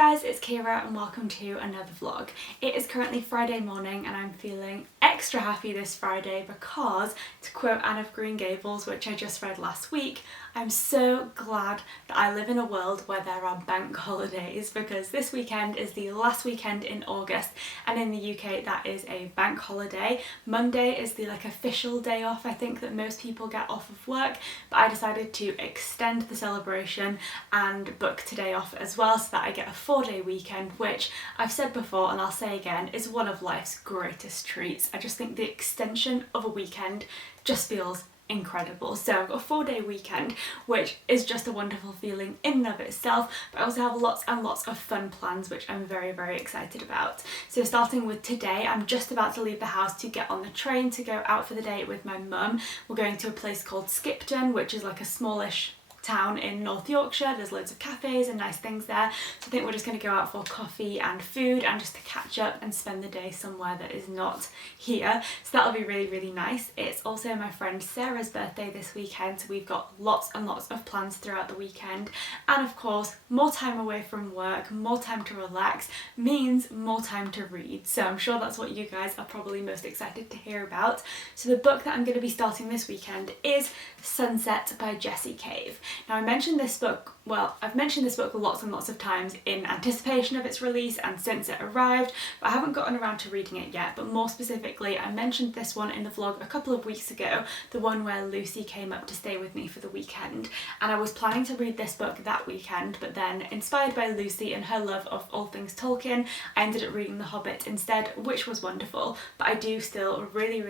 guys, it's Ciara and welcome to another vlog. It is currently Friday morning and I'm feeling extra happy this Friday because, to quote Anne of Green Gables, which I just read last week, I'm so glad that I live in a world where there are bank holidays, because this weekend is the last weekend in August and in the UK that is a bank holiday. Monday is the official day off I think that most people get off of work, but I decided to extend the celebration and book today off as well so that I get a 4-day weekend, which I've said before and I'll say again is one of life's greatest treats. I just think the extension of a weekend just feels incredible. So I've got a 4-day weekend, which is just a wonderful feeling in and of itself, but I also have lots and lots of fun plans which I'm very, very excited about. So starting with today, I'm just about to leave the house to get on the train to go out for the day with my mum. We're going to a place called Skipton, which is like a smallish town in North Yorkshire. There's loads of cafes and nice things there, so I think we're just going to go out for coffee and food and just to catch up and spend the day somewhere that is not here, so that'll be really, really nice. It's also my friend Sarah's birthday this weekend, so we've got lots and lots of plans throughout the weekend, and of course more time away from work, more time to relax means more time to read, so I'm sure that's what you guys are probably most excited to hear about. So the book that I'm going to be starting this weekend is Sunset by Jessie Cave. Now I've mentioned this book lots and lots of times in anticipation of its release and since it arrived, but I haven't gotten around to reading it yet. But more specifically, I mentioned this one in the vlog a couple of weeks ago, the one where Lucy came up to stay with me for the weekend, and I was planning to read this book that weekend, but then inspired by Lucy and her love of all things Tolkien, I ended up reading The Hobbit instead, which was wonderful. But I do still really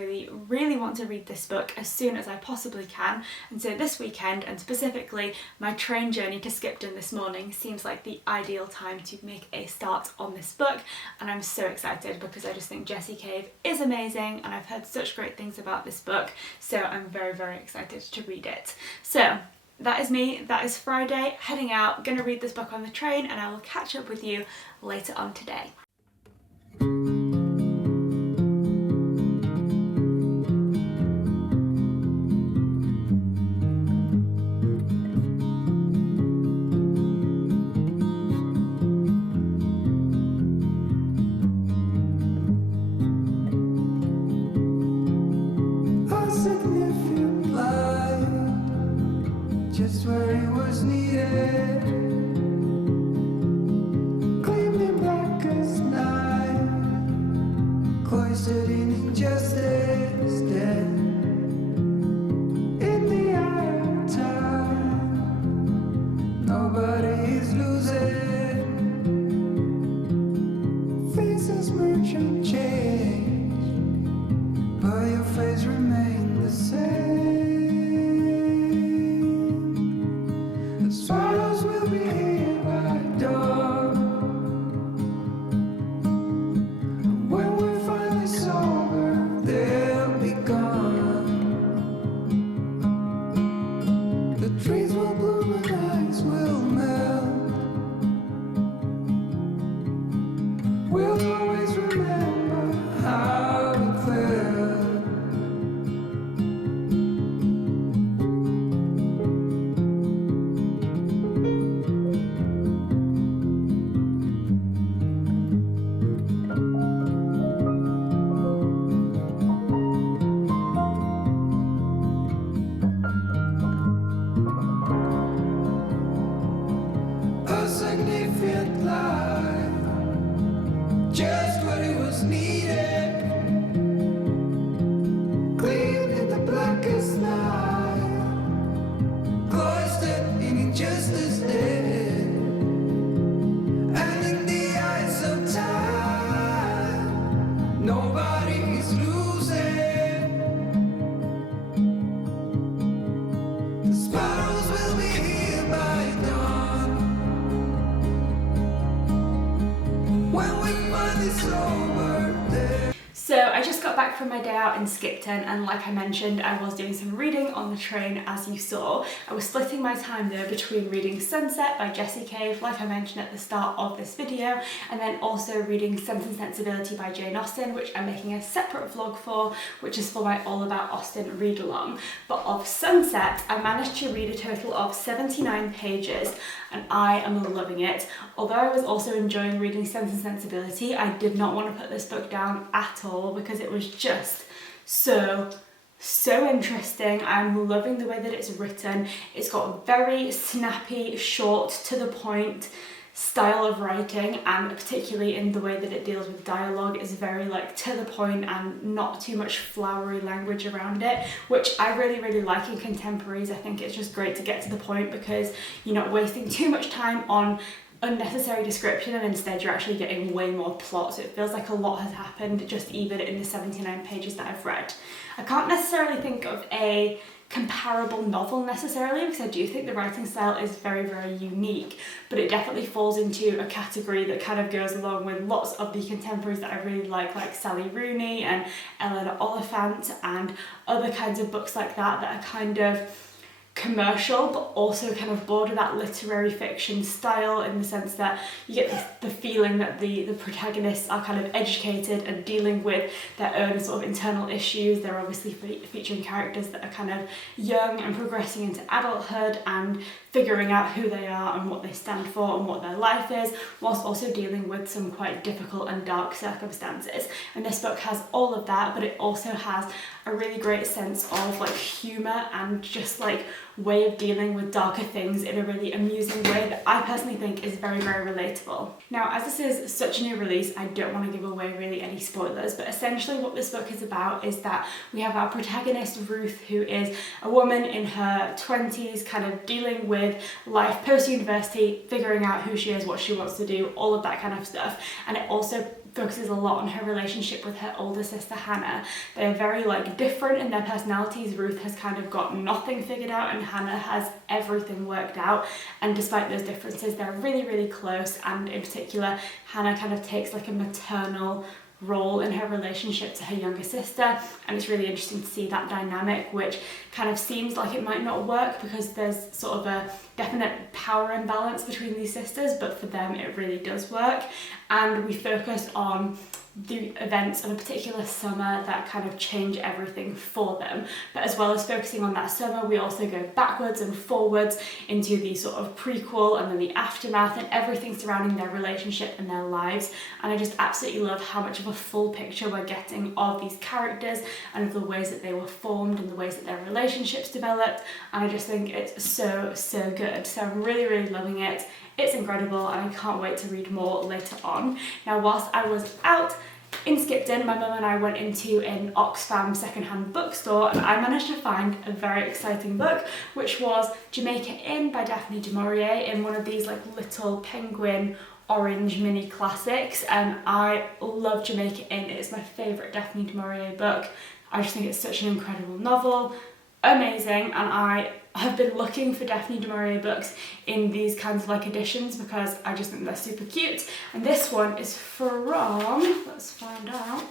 want to read this book as soon as I possibly can, and so this weekend, and specifically my train journey to Skipton this morning, seems like the ideal time to make a start on this book, and I'm so excited because I just think Jessie Cave is amazing and I've heard such great things about this book, so I'm very, very excited to read it. So that is me, that is Friday, heading out, gonna read this book on the train, and I will catch up with you later on today. Just where he was needed, gleaming black as night, cloistered in injustice, dead in the eye of time. Nobody is losing, faces merchant change, but your face remains the same. Swallows will I just got back from my day out in Skipton, and like I mentioned, I was doing some reading on the train, as you saw. I was splitting my time though between reading Sunset by Jessie Cave, like I mentioned at the start of this video, and then also reading Sense and Sensibility by Jane Austen, which I'm making a separate vlog for, which is for my All About Austen read along. But of Sunset, I managed to read a total of 79 pages, and I am loving it. Although I was also enjoying reading Sense and Sensibility, I did not want to put this book down at all because it was just so interesting. I'm loving the way that it's written. It's got very snappy, short, to the point style of writing, and particularly in the way that it deals with dialogue is very like to the point and not too much flowery language around it, which I really like in contemporaries. I think it's just great to get to the point because you're not wasting too much time on unnecessary description, and instead you're actually getting way more plot, so it feels like a lot has happened just even in the 79 pages that I've read. I can't necessarily think of a comparable novel necessarily, because I do think the writing style is very unique, but it definitely falls into a category that kind of goes along with lots of the contemporaries that I really like Sally Rooney and Eleanor Oliphant and other kinds of books like that are kind of commercial but also kind of border that literary fiction style, in the sense that you get the feeling that the protagonists are kind of educated and dealing with their own sort of internal issues. They're obviously featuring characters that are kind of young and progressing into adulthood and figuring out who they are and what they stand for and what their life is, whilst also dealing with some quite difficult and dark circumstances. And this book has all of that, but it also has a really great sense of like humour and just like way of dealing with darker things in a really amusing way that I personally think is very relatable. Now, as this is such a new release, I don't want to give away really any spoilers, but essentially what this book is about is that we have our protagonist Ruth, who is a woman in her 20s, kind of dealing with life post-university, figuring out who she is, what she wants to do, all of that kind of stuff. And it also focuses a lot on her relationship with her older sister Hannah. They're very like different in their personalities. Ruth has kind of got nothing figured out and Hannah has everything worked out, and despite those differences they're really close, and in particular Hannah kind of takes like a maternal role in her relationship to her younger sister, and it's really interesting to see that dynamic, which kind of seems like it might not work because there's sort of a definite power imbalance between these sisters, but for them it really does work. And we focus on the events of a particular summer that kind of change everything for them, but as well as focusing on that summer we also go backwards and forwards into the sort of prequel and then the aftermath and everything surrounding their relationship and their lives. And I just absolutely love how much of a full picture we're getting of these characters and of the ways that they were formed and the ways that their relationships developed, and I just think it's so good. So I'm really loving it. It's incredible and I can't wait to read more later on. Now, whilst I was out in Skipton, my mum and I went into an Oxfam secondhand bookstore and I managed to find a very exciting book, which was Jamaica Inn by Daphne du Maurier in one of these like little penguin orange mini classics. And I love Jamaica Inn. It is my favourite Daphne du Maurier book. I just think it's such an incredible novel, amazing, and I have been looking for Daphne du Maurier books in these kinds of like editions because I just think they're super cute. And this one is from, let's find out,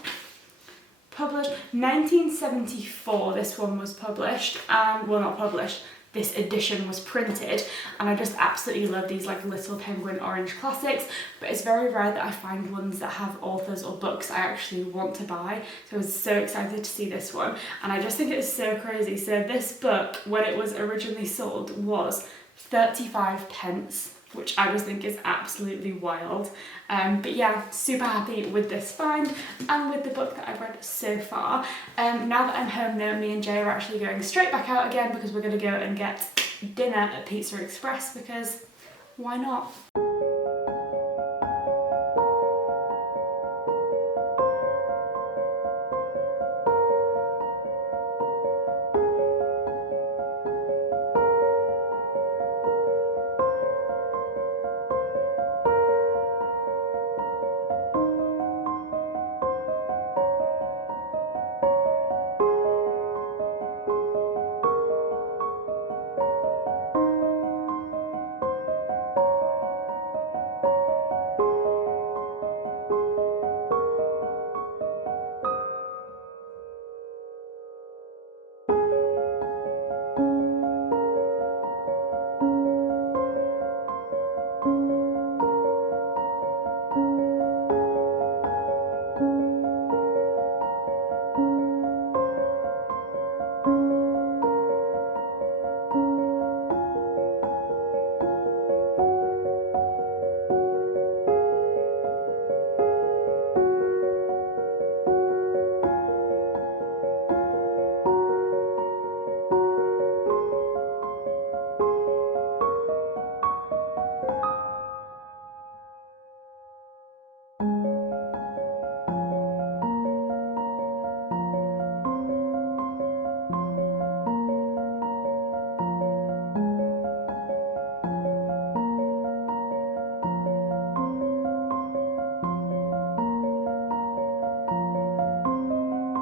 published 1974. This one was published, and well, not published, this edition was printed, and I just absolutely love these like little penguin orange classics, but it's very rare that I find ones that have authors or books I actually want to buy, so I was so excited to see this one, and I just think it's so crazy. So this book, when it was originally sold, was 35p, which I just think is absolutely wild. But yeah, super happy with this find and with the book that I've read so far. Now that I'm home though, me and Jay are actually going straight back out again because we're going to go and get dinner at Pizza Express, because why not?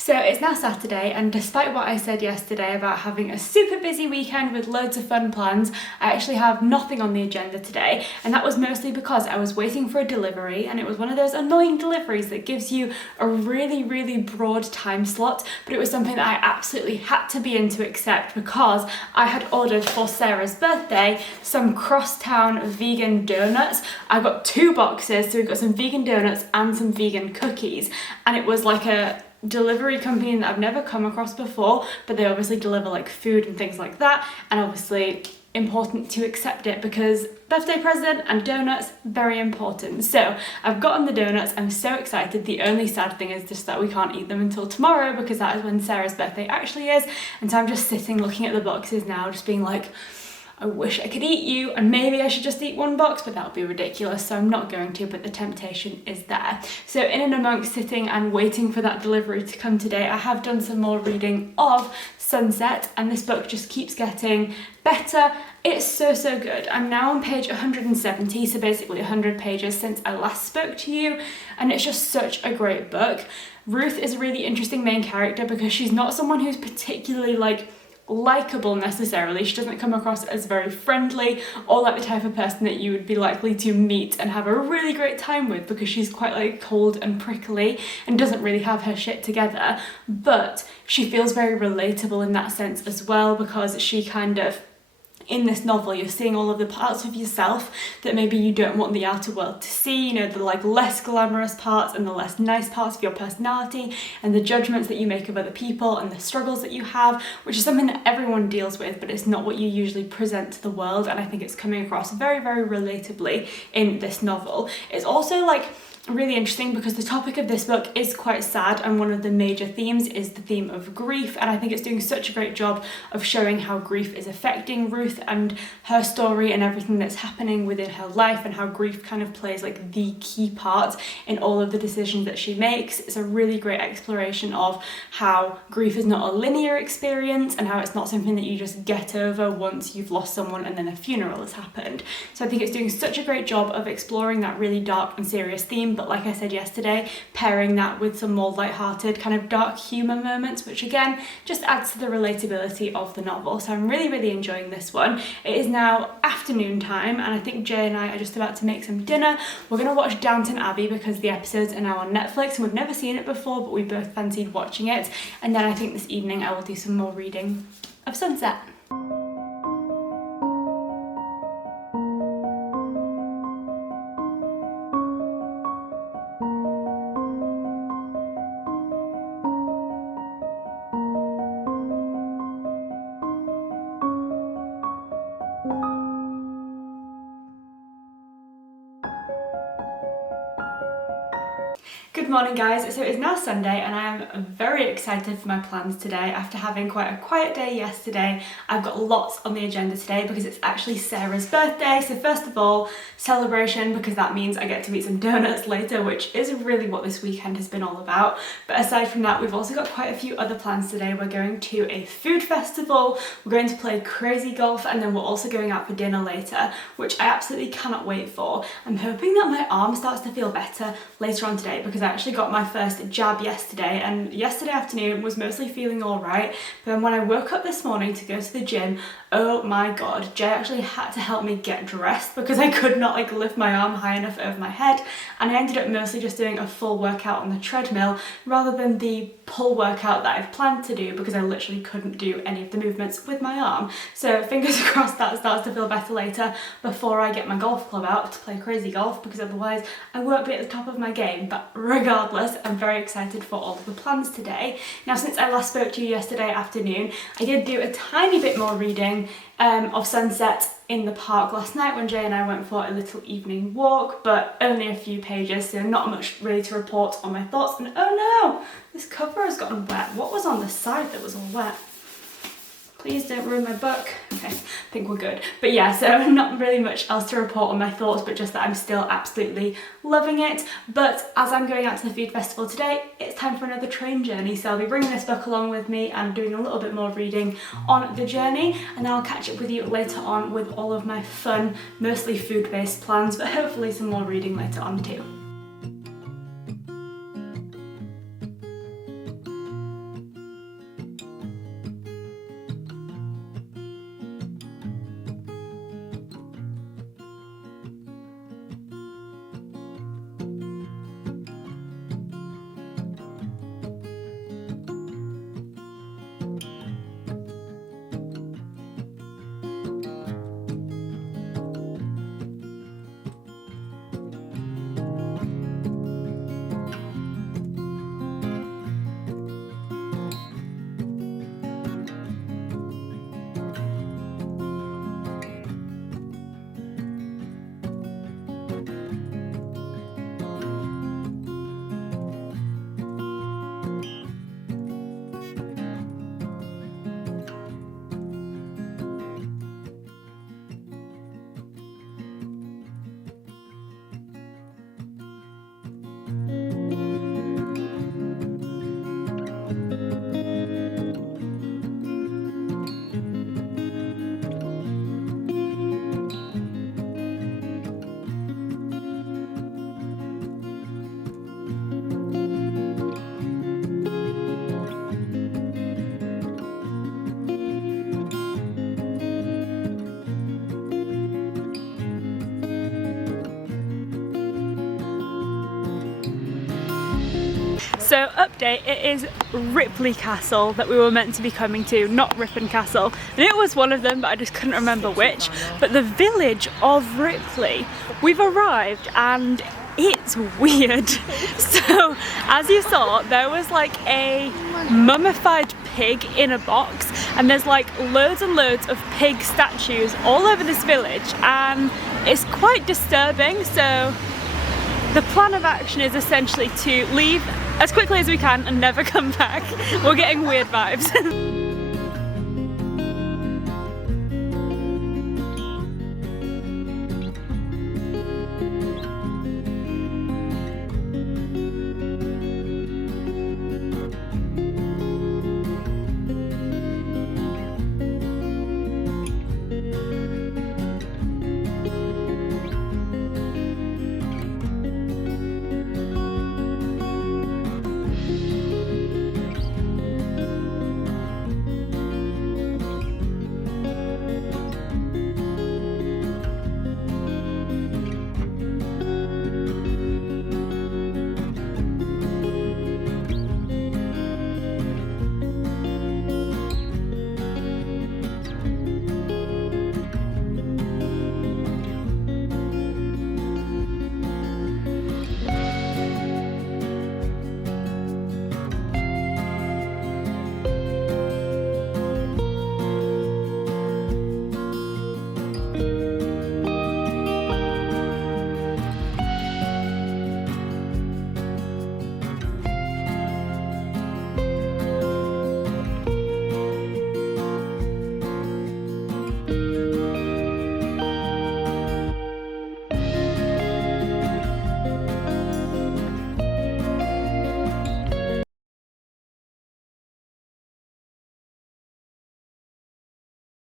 So it's now Saturday, and despite what I said yesterday about having a super busy weekend with loads of fun plans, I actually have nothing on the agenda today, and that was mostly because I was waiting for a delivery, and it was one of those annoying deliveries that gives you a really broad time slot, but it was something that I absolutely had to be in to accept because I had ordered for Sarah's birthday some crosstown vegan donuts. I got 2 boxes, so we've got some vegan donuts and some vegan cookies, and it was like a delivery company that I've never come across before, but they obviously deliver like food and things like that, and obviously important to accept it because birthday present and donuts, very important. So I've gotten the donuts, I'm so excited. The only sad thing is just that we can't eat them until tomorrow because that is when Sarah's birthday actually is, and so I'm just sitting looking at the boxes now, just being like, I wish I could eat you, and maybe I should just eat 1 box, but that would be ridiculous, so I'm not going to, but the temptation is there. So in and amongst sitting and waiting for that delivery to come today, I have done some more reading of Sunset, and this book just keeps getting better. It's so good. I'm now on page 170, so basically 100 pages since I last spoke to you, and it's just such a great book. Ruth is a really interesting main character because she's not someone who's particularly likable necessarily. She doesn't come across as very friendly or like the type of person that you would be likely to meet and have a really great time with, because she's quite cold and prickly and doesn't really have her shit together, but she feels very relatable in that sense as well, because she kind of, in this novel, you're seeing all of the parts of yourself that maybe you don't want the outer world to see, you know, the less glamorous parts and the less nice parts of your personality, and the judgments that you make of other people and the struggles that you have, which is something that everyone deals with, but it's not what you usually present to the world, and I think it's coming across very relatably in this novel. It's also really interesting because the topic of this book is quite sad, and one of the major themes is the theme of grief, and I think it's doing such a great job of showing how grief is affecting Ruth and her story and everything that's happening within her life, and how grief kind of plays the key part in all of the decisions that she makes. It's a really great exploration of how grief is not a linear experience and how it's not something that you just get over once you've lost someone and then a funeral has happened. So I think it's doing such a great job of exploring that really dark and serious theme, but like I said yesterday, pairing that with some more light-hearted kind of dark humour moments, which again just adds to the relatability of the novel. So I'm really enjoying this one. It is now afternoon time, and I think Jay and I are just about to make some dinner. We're going to watch Downton Abbey because the episodes are now on Netflix and we've never seen it before, but we both fancied watching it, and then I think this evening I will do some more reading of Sunset. Good morning guys, so it's now Sunday and I am very excited for my plans today. After having quite a quiet day yesterday, I've got lots on the agenda today because it's actually Sarah's birthday. So first of all, celebration, because that means I get to eat some donuts later, which is really what this weekend has been all about. But aside from that, we've also got quite a few other plans today. We're going to a food festival, we're going to play crazy golf, and then we're also going out for dinner later, which I absolutely cannot wait for. I'm hoping that my arm starts to feel better later on today because I actually got my first jab yesterday, and yesterday afternoon was mostly feeling all right, but then when I woke up this morning to go to the gym, oh my god, Jay actually had to help me get dressed because I could not lift my arm high enough over my head, and I ended up mostly just doing a full workout on the treadmill rather than the pull workout that I've planned to do because I literally couldn't do any of the movements with my arm. So fingers crossed that starts to feel better later before I get my golf club out to play crazy golf, because otherwise I won't be at the top of my game. But regardless, I'm very excited for all of the plans today. Now, since I last spoke to you yesterday afternoon, I did do a tiny bit more reading of Sunset in the park last night when Jay and I went for a little evening walk, but only a few pages, so not much really to report on my thoughts. And oh no, this cover has gotten wet. What was on the side that was all wet? Please don't ruin my book. Okay, I think we're good. But yeah, so not really much else to report on my thoughts, but just that I'm still absolutely loving it. But as I'm going out to the food festival today, it's time for another train journey. So I'll be bringing this book along with me and doing a little bit more reading on the journey. And then I'll catch up with you later on with all of my fun, mostly food-based plans, but hopefully some more reading later on too. So update, it is Ripley Castle that we were meant to be coming to, not Ripon Castle. And it was one of them, but I just couldn't remember which. But the village of Ripley, we've arrived and it's weird. So as you saw, there was like a mummified pig in a box, and there's like loads and loads of pig statues all over this village, and it's quite disturbing. So the plan of action is essentially to leave as quickly as we can and never come back. We're getting weird vibes.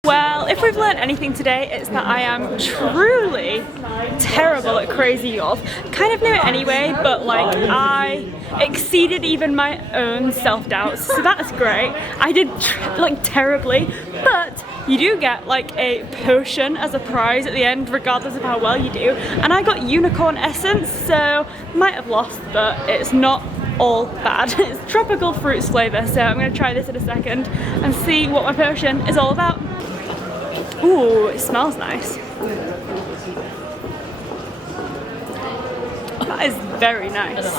Well, if we've learned anything today, it's that I am truly terrible at crazy yaws. Kind of knew it anyway, but like I exceeded even my own self-doubts, so that's great. I did like terribly, but you do get like a potion as a prize at the end, regardless of how well you do. And I got unicorn essence, so might have lost, but it's not all bad. It's tropical fruits flavour, so I'm going to try this in a second and see what my potion is all about. Ooh, it smells nice. That is very nice.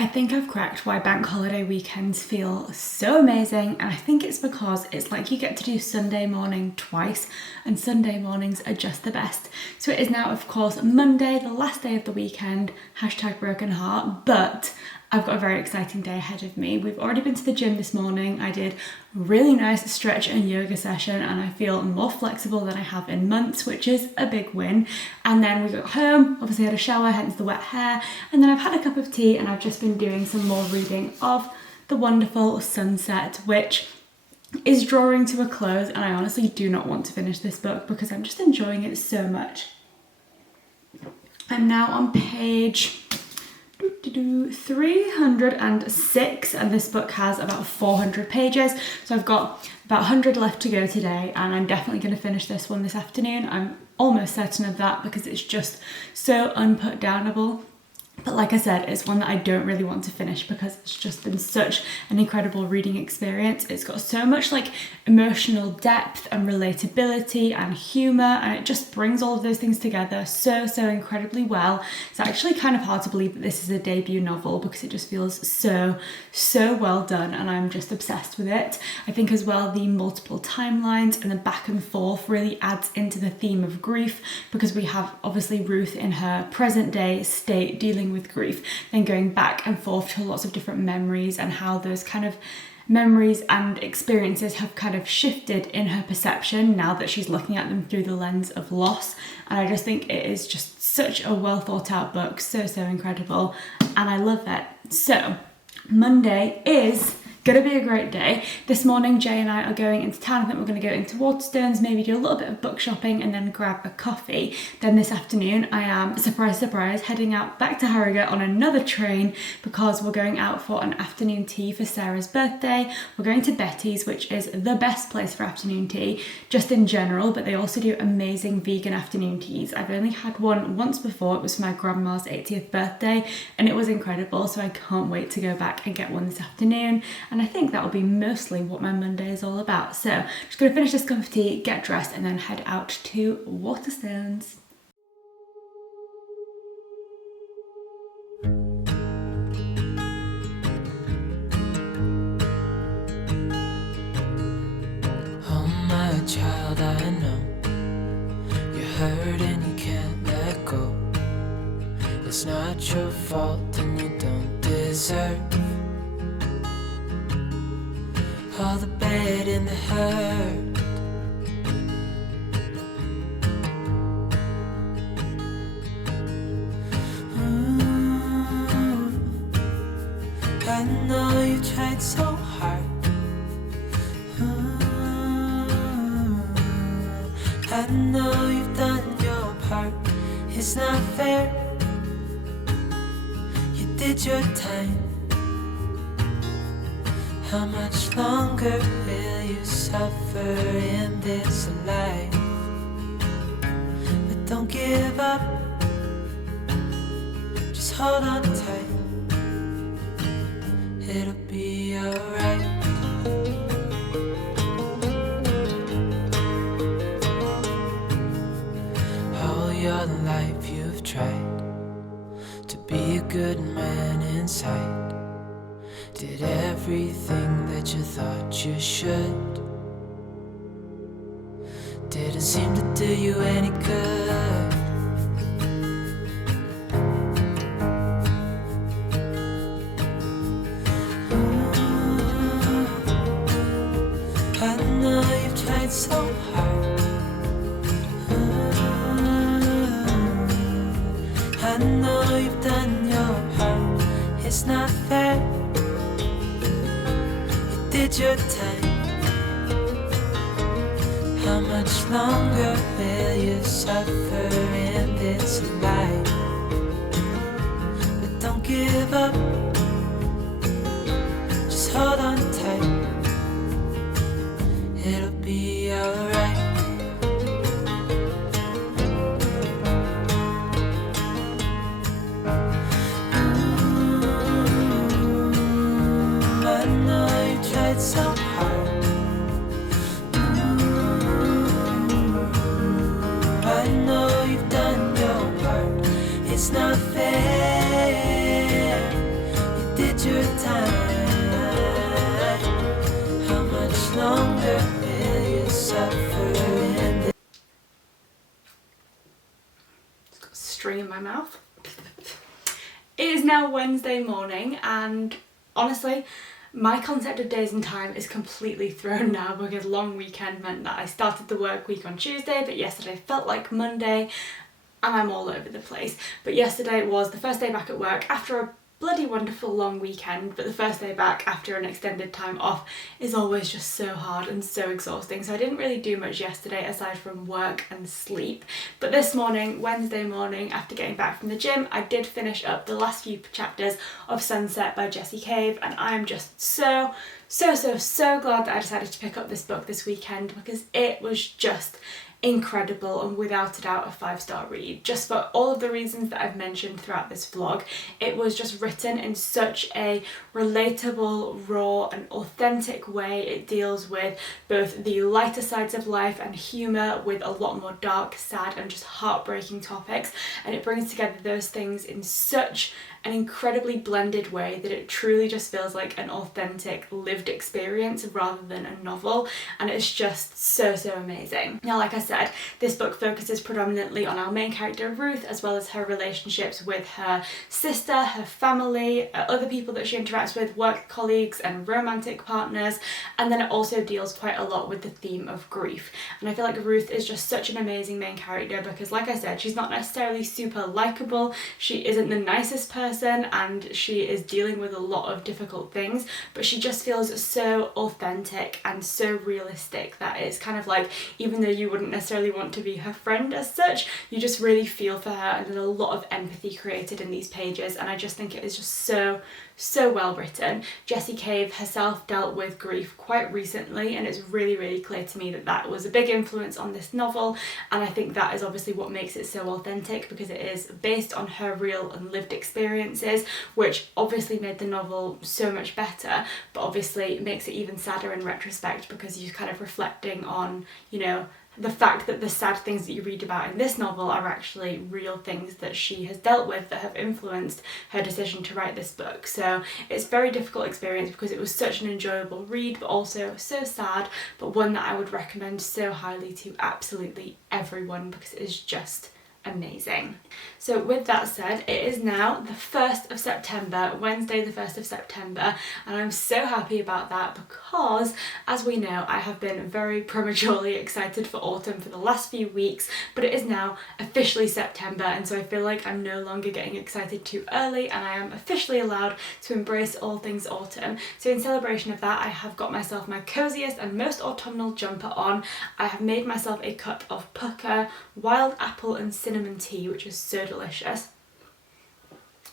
I think I've cracked why bank holiday weekends feel so amazing, and I think it's because it's like you get to do Sunday morning twice, and Sunday mornings are just the best. So it is now, of course, Monday, the last day of the weekend, hashtag broken heart, but I've got a very exciting day ahead of me. We've already been to the gym this morning. I did a really nice stretch and yoga session, and I feel more flexible than I have in months, which is a big win. And then we got home, obviously had a shower, hence the wet hair, and then I've had a cup of tea and I've just been doing some more reading of The Wonderful Sunset, which is drawing to a close, and I honestly do not want to finish this book because I'm just enjoying it so much. I'm now on page 306, and this book has about 400 pages, so I've got about 100 left to go today, and I'm definitely going to finish this one this afternoon. I'm almost certain of that because it's just so unputdownable. But like I said, it's one that I don't really want to finish because it's just been such an incredible reading experience. It's got so much like emotional depth and relatability and humour, and it just brings all of those things together so incredibly well. It's actually kind of hard to believe that this is a debut novel because it just feels so well done, and I'm just obsessed with it. I think as well the multiple timelines and the back and forth really adds into the theme of grief, because we have obviously Ruth in her present day state dealing with grief, then going back and forth to lots of different memories and how those kind of memories and experiences have kind of shifted in her perception now that she's looking at them through the lens of loss. And I just think it is just such a well thought out book, so incredible, and I love it. So Monday is gonna be a great day. This morning Jay and I are going into town. I think we're gonna go into Waterstones, maybe do a little bit of book shopping and then grab a coffee. Then this afternoon I am, surprise heading out back to Harrogate on another train because we're going out for an afternoon tea for Sarah's birthday. We're going to Betty's, which is the best place for afternoon tea just in general, but they also do amazing vegan afternoon teas. I've only had one once before. It was for my grandma's 80th birthday and it was incredible, so I can't wait to go back and get one this afternoon. And I think that will be mostly what my Monday is all about. So I'm just going to finish this cup of tea, get dressed, and then head out to Waterstones. Oh my child, I know you're hurt and you can't let go. It's not your fault and you don't deserve all the bad and the hurt. I know you tried so hard. I know you've done your part. It's not fair. You did your time. How much longer will you suffer in this life? But don't give up. Just hold on tight. It'll be alright. All your life you've tried to be a good man inside. Did everything that you thought you should. Didn't seem to do you any good. I know you've tried so hard. I know you've done your part. It's not fair. Did your time. How much longer will you suffer in this life? But don't give up. Just hold on tight. It'll be alright. I know you tried so hard. I know you've done your part. It's not fair. You did your time. How much longer will you suffer in this? It's got a string in my mouth. It is now Wednesday morning, and honestly, my concept of days and time is completely thrown now because long weekend meant that I started the work week on Tuesday, but yesterday felt like Monday and I'm all over the place. But yesterday was the first day back at work after a bloody wonderful long weekend, but the first day back after an extended time off is always just so hard and so exhausting. So I didn't really do much yesterday aside from work and sleep. But this morning, Wednesday morning, after getting back from the gym, I did finish up the last few chapters of Sunset by Jessie Cave, and I am just so glad that I decided to pick up this book this weekend because it was just incredible and without a doubt a 5-star read. Just for all of the reasons that I've mentioned throughout this vlog, it was just written in such a relatable, raw and authentic way. It deals with both the lighter sides of life and humour with a lot more dark, sad and just heartbreaking topics, and it brings together those things in such an incredibly blended way that it truly just feels like an authentic lived experience rather than a novel, and it's just so amazing. Now, like I said, this book focuses predominantly on our main character Ruth, as well as her relationships with her sister, her family, other people that she interacts with, work colleagues and romantic partners, and then it also deals quite a lot with the theme of grief. And I feel like Ruth is just such an amazing main character because, like I said, she's not necessarily super likable, she isn't the nicest person, and she is dealing with a lot of difficult things, but she just feels so authentic and so realistic that it's kind of like, even though you wouldn't necessarily want to be her friend as such, you just really feel for her, and there's a lot of empathy created in these pages, and I just think it is just so well written. Jessie Cave herself dealt with grief quite recently, and it's really clear to me that that was a big influence on this novel, and I think that is obviously what makes it so authentic, because it is based on her real and lived experiences, which obviously made the novel so much better, but obviously makes it even sadder in retrospect because you're kind of reflecting on, you know, the fact that the sad things that you read about in this novel are actually real things that she has dealt with that have influenced her decision to write this book. So it's a very difficult experience because it was such an enjoyable read, but also so sad, but one that I would recommend so highly to absolutely everyone because it is just amazing. So with that said, it is now the 1st of September, Wednesday the 1st of September, and I'm so happy about that because, as we know, I have been very prematurely excited for autumn for the last few weeks, but it is now officially September, and so I feel like I'm no longer getting excited too early and I am officially allowed to embrace all things autumn. So in celebration of that, I have got myself my coziest and most autumnal jumper on. I have made myself a cup of pucker, wild apple and cinnamon tea, which is so delicious,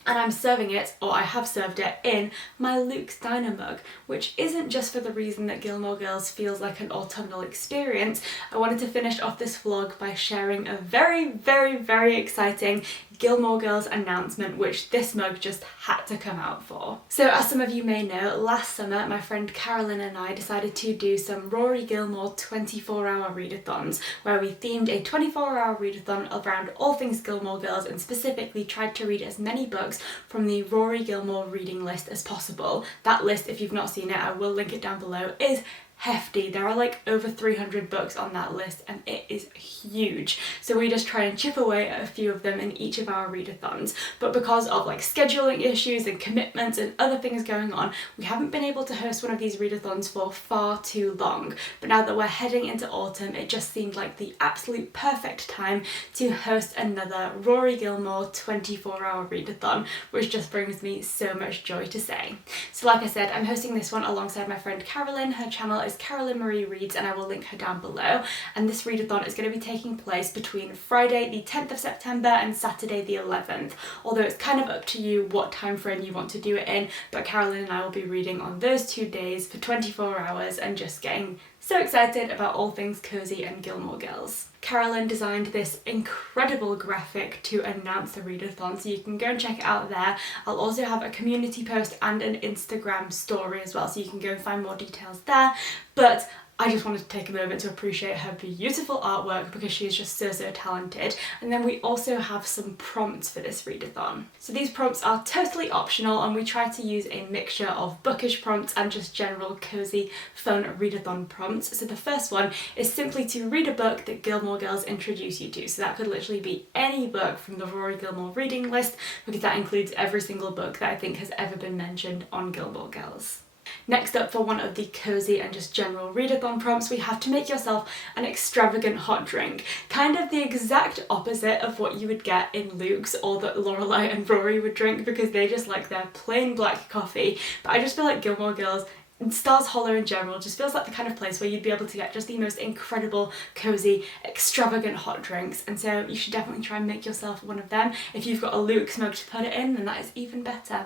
and I'm serving it, or I have served it, in my Luke's Diner mug, which isn't just for the reason that Gilmore Girls feels like an autumnal experience. I wanted to finish off this vlog by sharing a very exciting Gilmore Girls announcement, which this mug just had to come out for. So as some of you may know, last summer my friend Carolyn and I decided to do some Rory Gilmore 24-hour readathons, where we themed a 24-hour readathon around all things Gilmore Girls and specifically tried to read as many books from the Rory Gilmore reading list as possible. That list, if you've not seen it, I will link it down below, is hefty. There are like over 300 books on that list and it is huge. So we just try and chip away at a few of them in each of our readathons. But because of like scheduling issues and commitments and other things going on, we haven't been able to host one of these readathons for far too long. But now that we're heading into autumn, it just seemed like the absolute perfect time to host another Rory Gilmore 24-hour readathon, which just brings me so much joy to say. So like I said, I'm hosting this one alongside my friend Carolyn. Her channel is Carolyn Marie Reads and I will link her down below, and this readathon is going to be taking place between Friday the 10th of September and Saturday the 11th, although it's kind of up to you what time frame you want to do it in, but Carolyn and I will be reading on those 2 days for 24 hours and just getting so excited about all things cozy and Gilmore Girls. Carolyn designed this incredible graphic to announce the readathon, so you can go and check it out there. I'll also have a community post and an Instagram story as well, so you can go and find more details there. But I just wanted to take a moment to appreciate her beautiful artwork because she is just so talented. And then we also have some prompts for this readathon. So these prompts are totally optional and we try to use a mixture of bookish prompts and just general cozy fun readathon prompts. So the first one is simply to read a book that Gilmore Girls introduce you to. So that could literally be any book from the Rory Gilmore reading list, because that includes every single book that I think has ever been mentioned on Gilmore Girls. Next up, for one of the cozy and just general readathon prompts, we have to make yourself an extravagant hot drink. Kind of the exact opposite of what you would get in Luke's or that Lorelai and Rory would drink, because they just like their plain black coffee. But I just feel like Gilmore Girls and Stars Hollow in general just feels like the kind of place where you'd be able to get just the most incredible, cozy, extravagant hot drinks, and so you should definitely try and make yourself one of them. If you've got a Luke's mug to put it in, then that is even better.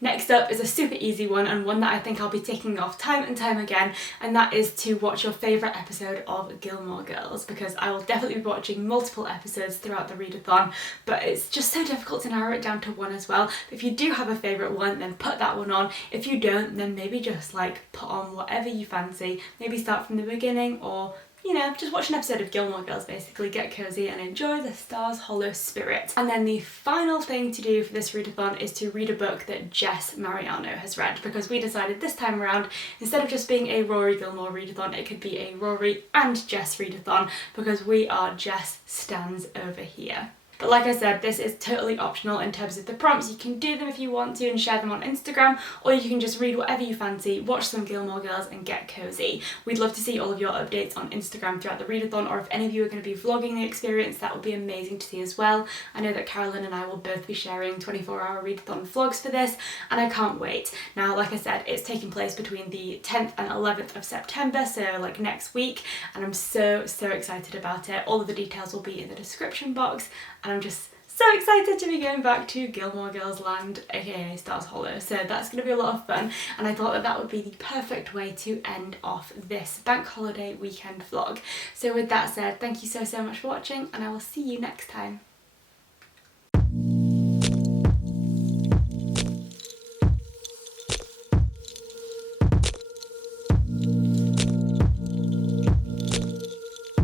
Next up is a super easy one, and one that I think I'll be ticking off time and time again, and that is to watch your favourite episode of Gilmore Girls, because I will definitely be watching multiple episodes throughout the readathon, but it's just so difficult to narrow it down to one as well. If you do have a favourite one, then put that one on. If you don't, then maybe just like put on whatever you fancy. Maybe start from the beginning, or you know, just watch an episode of Gilmore Girls basically, get cosy and enjoy the Stars Hollow spirit. And then the final thing to do for this readathon is to read a book that Jess Mariano has read, because we decided this time around, instead of just being a Rory Gilmore readathon, it could be a Rory and Jess readathon, because we are Jess stans over here. But like I said, this is totally optional in terms of the prompts. You can do them if you want to and share them on Instagram, or you can just read whatever you fancy, watch some Gilmore Girls and get cozy. We'd love to see all of your updates on Instagram throughout the readathon, or if any of you are going to be vlogging the experience, that would be amazing to see as well. I know that Carolyn and I will both be sharing 24-hour readathon vlogs for this, and I can't wait. Now, like I said, it's taking place between the 10th and 11th of September, so like next week, and I'm so excited about it. All of the details will be in the description box, and I'm just so excited to be going back to Gilmore Girls land, aka Stars Hollow, so that's going to be a lot of fun, and I thought that that would be the perfect way to end off this bank holiday weekend vlog. So with that said, thank you so much for watching, and I will see you next time.